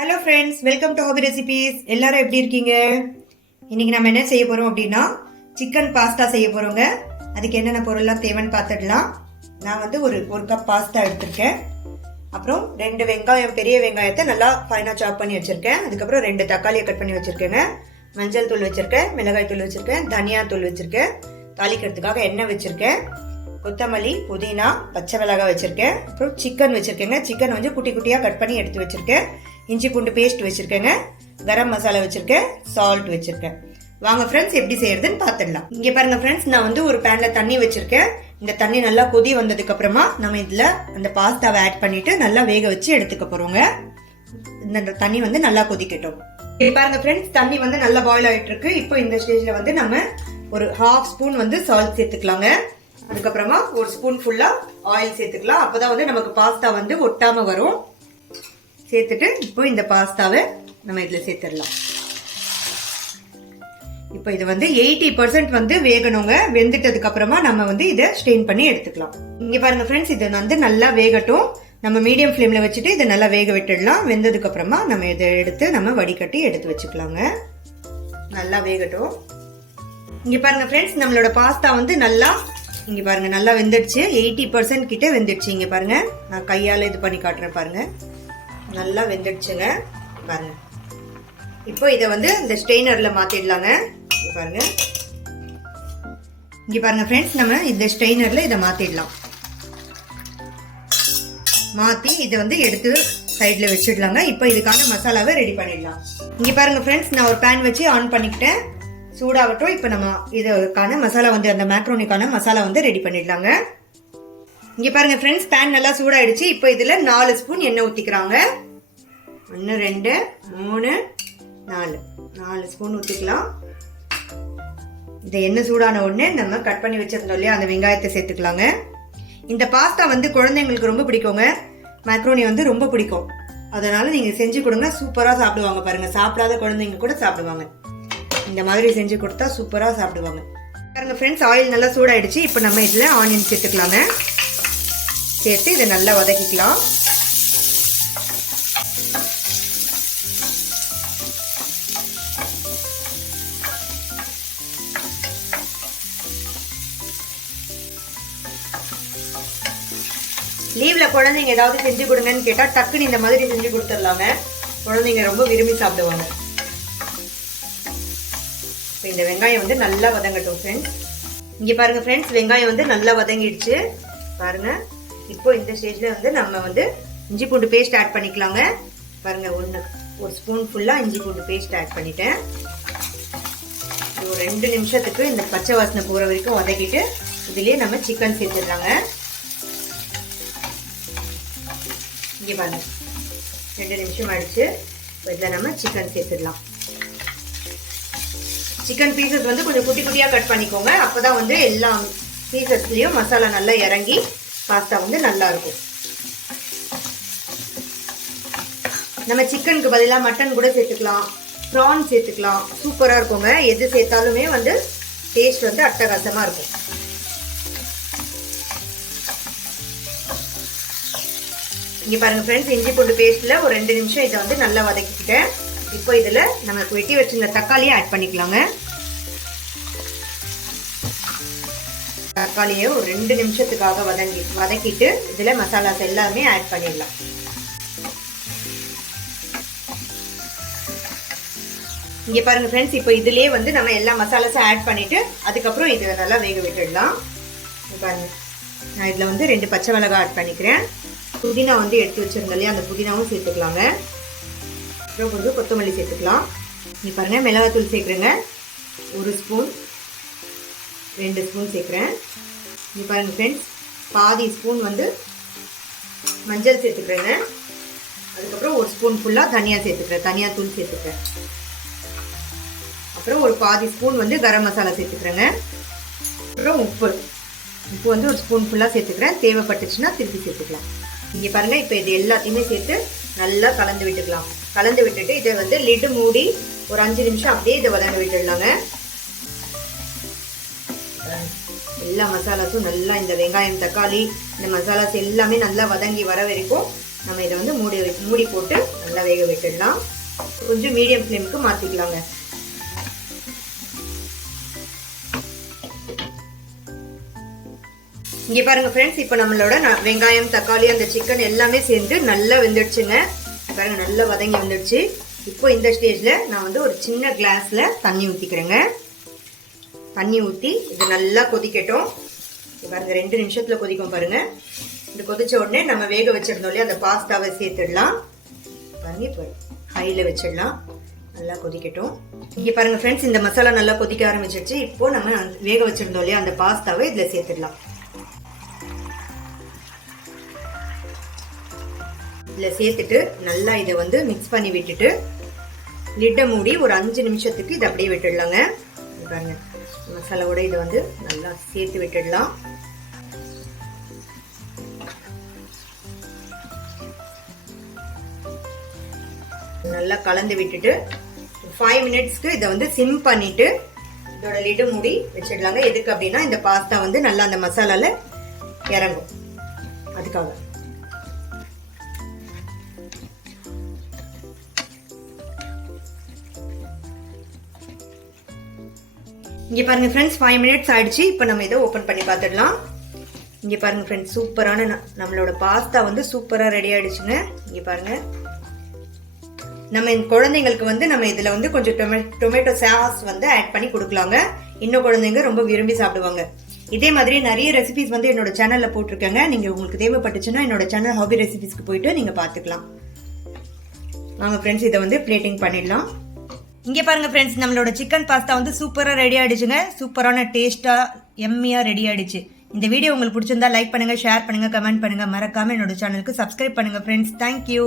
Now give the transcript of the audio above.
Hello friends, welcome to hobby recipes. எல்லாரும் எப்படி இருக்கீங்க? இன்னைக்கு நம்ம என்ன செய்ய போறோம் அப்படின்னா சிக்கன் பாஸ்தா செய்ய போறோங்க. அதுக்கு என்னென்ன பொருள்லாம் தேவைன்னு பார்த்துடலாம். நான் வந்து ஒரு கப் பாஸ்தா எடுத்திருக்கேன். அப்புறம் 2 வெங்காயம், பெரிய வெங்காயத்தை நல்லா ஃபைனா சாப் பண்ணி வச்சிருக்கேன். அதுக்கப்புறம் 2 தக்காளியை கட் பண்ணி வச்சிருக்கேங்க. மஞ்சள் தூள் வச்சிருக்கேன், மிளகாய் தூள் வச்சிருக்கேன், தனியா தூள் வச்சிருக்கேன், தாளிக்கிறதுக்காக எண்ணெய் வச்சிருக்கேன், கொத்தமல்லி, புதினா, பச்சை மிளகாய் வச்சிருக்கேன். அப்புறம் சிக்கன் வச்சிருக்கேங்க. சிக்கன் வந்து குட்டி குட்டியா கட் பண்ணி எடுத்து வச்சிருக்கேன். இஞ்சி பூண்டு பேஸ்ட் வச்சிருக்கேங்க. கரம் மசாலா வச்சிருக்கேன், சால்ட் வச்சிருக்கேன். வாங்க ஃப்ரெண்ட்ஸ் எப்படி செய்யறதுன்னு பார்த்துடலாம். இங்க பாருங்க ஃப்ரெண்ட்ஸ், நான் வந்து ஒரு பேன்ல தண்ணி வச்சிருக்கேன். இந்த தண்ணி நல்லா கொதி வந்ததுக்கு அப்புறமா நம்ம இதுல அந்த பாஸ்தாவை ஆட் பண்ணிட்டு நல்லா வேக வச்சு எடுத்துக்க போறோங்க. இந்த தண்ணி வந்து நல்லா கொதிக்கட்டும். இப்ப பாருங்க ஃப்ரெண்ட்ஸ், தண்ணி வந்து நல்லா பாயில் ஆயிட்டு இருக்கு. இப்போ இந்த ஸ்டேஜ்ல வந்து நம்ம ஒரு 1/2 ஸ்பூன் வந்து சால்ட் சேர்த்துக்கலாங்க. அதுக்கப்புறமா 1 ஸ்பூன் ஃபுல்லா ஆயில் சேர்த்துக்கலாம். அப்பதான் வந்து நமக்கு பாஸ்தா வந்து ஒட்டாம வரும். சேர்த்துட்டு இப்போ இந்த பாஸ்தாவை நம்ம இதுல சேர்த்துடலாம். இப்போ இது வந்து 80% வந்து வேகணுங்க. வெந்துட்டதுக்கு அப்புறமா நம்ம வந்து இதை ஸ்ட்ரெயின் பண்ணி எடுத்துக்கலாம். இங்க பாருங்க ஃப்ரெண்ட்ஸ், இது வந்து நல்லா வேகட்டும். நம்ம மீடியம் ஃப்ளேம்ல வச்சுட்டு இதை நல்லா வேக விட்டுடலாம். வெந்ததுக்கு அப்புறமா நம்ம இதை எடுத்து நம்ம வடிகட்டி எடுத்து வச்சுக்கலாங்க. நல்லா வேகட்டும். இங்க பாருங்க ஃப்ரெண்ட்ஸ், நம்மளோட பாஸ்தா வந்து நல்லா இங்க பாருங்க நல்லா வெந்துடுச்சு. 80% கிட்ட வெந்துடுச்சு. இங்க பாருங்க, நான் கையால இது பண்ணி காட்டுறேன் பாருங்க. நல்லா வெந்துடுச்சுங்க பாருங்க. இப்போ இதை வந்து இந்த ஸ்ட்ரெயினர்ல மாத்திடலாங்க. பாருங்க, இங்க பாருங்க ஃப்ரெண்ட்ஸ், நம்ம இந்த ஸ்ட்ரெயினர்ல இதை மாத்திடலாம். மாத்தி இதை வந்து எடுத்து சைட்ல வச்சிடலாங்க. இப்போ இதுக்கான மசாலாவை ரெடி பண்ணிடலாம். இங்க பாருங்க ஃப்ரெண்ட்ஸ், நான் ஒரு பேன் வச்சு ஆன் பண்ணிக்கிட்டேன். சூடாகட்டும். இப்போ நம்ம இதுக்கான மசாலா வந்து அந்த மேக்ரோனிக்கான மசாலா வந்து ரெடி பண்ணிடலாங்க. இங்க பாருங்க ஃப்ரெண்ட்ஸ், பேன் நல்லா சூடாயிடுச்சு. இப்போ இதுல 4 ஸ்பூன் எண்ணெய் ஊத்திக்கிறாங்க. 1 2 3 4 ஸ்பூன் ஊத்திக்கலாம். இந்த எண்ணெய் சூடான உடனே நம்ம கட் பண்ணி வச்சிருந்தோம் இல்லையா அந்த வெங்காயத்தை சேர்த்துக்கலாங்க. இந்த பாஸ்தா வந்து குழந்தைங்களுக்கு ரொம்ப பிடிக்குங்க. மேக்ரோனி வந்து ரொம்ப பிடிக்கும். அதனால நீங்க செஞ்சு கொடுங்க, சூப்பரா சாப்பிடுவாங்க. பாருங்க, சாப்பிடாத குழந்தைங்க கூட சாப்பிடுவாங்க. இந்த மாதிரி செஞ்சு கொடுத்தா சூப்பரா சாப்பிடுவாங்க. பாருங்க ஃப்ரெண்ட்ஸ், ஆயில் நல்லா சூடாயிடுச்சு. இப்போ நம்ம இதுல ஆனியன் சேர்த்துக்கலாங்க. சேர்த்து இதை நல்லா வதக்கிக்கலாம். லீவ்ல குழந்தைங்க ஏதாவது செஞ்சு கொடுங்கன்னு கேட்டா டக்குன்னு இந்த மாதிரி செஞ்சு கொடுத்துடலாங்க. குழந்தைங்க ரொம்ப விரும்பி சாப்பிடுவாங்க. இந்த வெங்காயம் வந்து நல்லா வதங்கட்டும் ஃப்ரெண்ட்ஸ். இங்க பாருங்க ஃப்ரெண்ட்ஸ், வெங்காயம் வந்து நல்லா வதங்கிடுச்சு பாருங்க. இப்போ இந்த ஸ்டேஜ்ல வந்து நம்ம வந்து இஞ்சி பூண்டு பேஸ்ட் ஆட் பண்ணிக்கலாங்க. பாருங்க, 1 ஸ்பூன் ஃபுல்லா இஞ்சி பூண்டு பேஸ்ட் ஆட் பண்ணிட்டேன். ஒரு 2 நிமிஷத்துக்கு இந்த பச்சை வாசனை போற வரைக்கும் வதக்கிட்டு இதுலயே நம்ம சிக்கன் சேர்த்துடலாங்க. இங்க பாருங்க 2 நிமிஷம் ஆயிடுச்சு. இதுல நம்ம சிக்கன் சேர்த்துடலாம். சிக்கன் பீசஸ் வந்து கொஞ்சம் குட்டி குட்டியா கட் பண்ணிக்கோங்க. அப்பதான் வந்து எல்லா பீசஸ்லயும் மசாலா நல்லா இறங்கி பாஸ்தா வந்து நல்லா இருக்கும். நம்ம சிக்கனுக்கு பதிலாக மட்டன் கூட சேர்த்துக்கலாம், ப்ரான் சேர்த்துக்கலாம். சூப்பரா இருக்குங்க. எது சேர்த்தாலுமே வந்து டேஸ்ட் வந்து அட்டகாசமா இருக்கும். இங்க பாருங்க ஃப்ரெண்ட்ஸ், இஞ்சி பூண்டு பேஸ்ட்ல ஒரு 2 நிமிஷம் இதை வந்து நல்லா வதக்கிக்கிட்டேன். இப்போ இதுல நம்ம வெட்டி வச்சிருந்த தக்காளியை ஆட் பண்ணிக்கலாங்க. தக்காளியை ஒரு 2 நிமிஷத்துக்காக வதக்கிட்டு இதுல மசாலாஸ் எல்லாமே ஆட் பண்ணிடலாம். இங்க பாருங்க ஃப்ரெண்ட்ஸ், இப்போ இதுலயே வந்து நம்ம எல்லா மசாலாஸும் ஆட் பண்ணிட்டு அதுக்கப்புறம் இதை நல்லா வேக விட்டுடலாம். பாருங்க, நான் இதுல வந்து 2 பச்சை மிளகாய் ஆட் பண்ணிக்கிறேன். புதினா வந்து எடுத்து வச்சிருந்தோம் இல்லையா அந்த புதினாவும் சேர்த்துக்கலாங்க. அப்புறம் கொஞ்சம் கொத்தமல்லி சேர்த்துக்கலாம். இங்க பாருங்க, மிளகாத்தூள் சேர்க்குறேங்க. 1 ஸ்பூன் 2 ஸ்பூன் சேர்க்குறேன். இங்க பாருங்க ஃப்ரெண்ட்ஸ், பாதி ஸ்பூன் வந்து மஞ்சள் சேர்த்துக்கிறேங்க. அதுக்கப்புறம் 1 ஸ்பூன் ஃபுல்லா தனியா சேர்த்துக்கிறேன், தனியா தூள் சேர்த்துக்கிறேன். அப்புறம் ஒரு பாதி ஸ்பூன் வந்து கரம் மசாலா சேர்த்துக்கிறேங்க. அப்புறம் உப்பு வந்து 1 ஸ்பூன் ஃபுல்லா சேர்த்துக்கிறேன். தேவைப்பட்டுச்சுன்னா திருப்பி சேர்த்துக்கலாம். இங்க பாருங்க, இப்போ இது எல்லாத்தையுமே சேர்த்து நல்லா கலந்து விட்டுக்கலாம். கலந்து விட்டுட்டு இதை வந்து லிட் மூடி ஒரு 5 நிமிஷம் அப்படியே இதை வதங்க விட்டுடலாங்க. எல்லா மசாலாஸும் நல்லா இந்த வெங்காயம், தக்காளி, இந்த மசாலாஸ் எல்லாமே நல்லா வதங்கி வர வரைக்கும் நம்ம இதை வந்து மூடி போட்டு நல்லா வேக விட்டுடலாம். கொஞ்சம் மீடியம் ஃப்ளேமுக்கு மாற்றிக்கலாங்க. இங்கே பாருங்க ஃப்ரெண்ட்ஸ், இப்போ நம்மளோட வெங்காயம் தக்காளி அந்த சிக்கன் எல்லாமே சேர்ந்து நல்லா வெந்துடுச்சுங்க. பாருங்க நல்லா வதங்கி வந்துடுச்சு. இப்போ இந்த ஸ்டேஜில் நான் வந்து ஒரு சின்ன கிளாஸில் தண்ணி ஊற்றிக்கிறேங்க. தண்ணி ஊற்றி இது நல்லா கொதிக்கட்டும். பாருங்க 2 நிமிஷத்தில் கொதிக்கும் பாருங்க. இது கொதிச்ச உடனே நம்ம வேக வச்சிருந்தோம் இல்லையா அந்த பாஸ்தாவை சேர்த்துடலாம். பாருங்க இப்போ ஹையில் வச்சிடலாம். நல்லா கொதிக்கட்டும். இங்கே பாருங்க ஃப்ரெண்ட்ஸ், இந்த மசாலா நல்லா கொதிக்க ஆரம்பிச்சிருச்சு. இப்போ நம்ம வேக வச்சிருந்தோம் இல்லையா அந்த பாஸ்தாவை இதில் சேர்த்துடலாம். இதில் சேர்த்துட்டு நல்லா இதை வந்து மிக்ஸ் பண்ணி விட்டுட்டு லிட்டை மூடி ஒரு 5 நிமிஷத்துக்கு இதை அப்படியே விட்டுடலாங்க. பாருங்க மசாலாவோட இதை வந்து நல்லா சேர்த்து விட்டுடலாம். நல்லா கலந்து விட்டுட்டு 5 மினிட்ஸ்க்கு இதை வந்து சிம் பண்ணிட்டு இதோட லிட்டு மூடி வச்சிடலாங்க. எதுக்கு அப்படின்னா இந்த பாஸ்தா வந்து நல்லா அந்த மசாலால இறங்கும், அதுக்காக. இங்கே பாருங்க ஃப்ரெண்ட்ஸ் 5 மினிட்ஸ் ஆயிடுச்சு. இப்போ நம்ம இதை ஓப்பன் பண்ணி பார்த்துடலாம். இங்கே பாருங்க ஃப்ரெண்ட்ஸ், சூப்பரான நம்மளோட பாஸ்தா வந்து சூப்பராக ரெடி ஆயிடுச்சுங்க. இங்கே பாருங்க, நம்ம இந்த குழந்தைங்களுக்கு வந்து நம்ம இதில் வந்து கொஞ்சம் டொமேட்டோ சாஸ் வந்து ஆட் பண்ணி கொடுக்கலாங்க. இன்னும் குழந்தைங்க ரொம்ப விரும்பி சாப்பிடுவாங்க. இதே மாதிரி நிறைய ரெசிபிஸ் வந்து என்னோட சேனலில் போட்டிருக்கேங்க. நீங்கள் உங்களுக்கு தேவைப்பட்டுச்சுன்னா என்னோட சேனல் ஹாபி ரெசிபிஸ்க்கு போயிட்டு நீங்கள் பார்த்துக்கலாம். வாங்க ஃப்ரெண்ட்ஸ், இதை வந்து பிளேட்டிங் பண்ணிடலாம். இங்கே பாருங்க ஃப்ரெண்ட்ஸ், நம்மளோட சிக்கன் பாஸ்தா வந்து சூப்பராக ரெடி ஆயிடுச்சுங்க. சூப்பரான டேஸ்ட்டாக எம்மியாக ரெடி ஆயிடுச்சு. இந்த வீடியோ உங்களுக்கு பிடிச்சிருந்தா லைக் பண்ணுங்க, ஷேர் பண்ணுங்க, கமெண்ட் பண்ணுங்க. மறக்காம என்னோட சேனலுக்கு சப்ஸ்கிரைப் பண்ணுங்க ஃப்ரெண்ட்ஸ். தேங்க்யூ.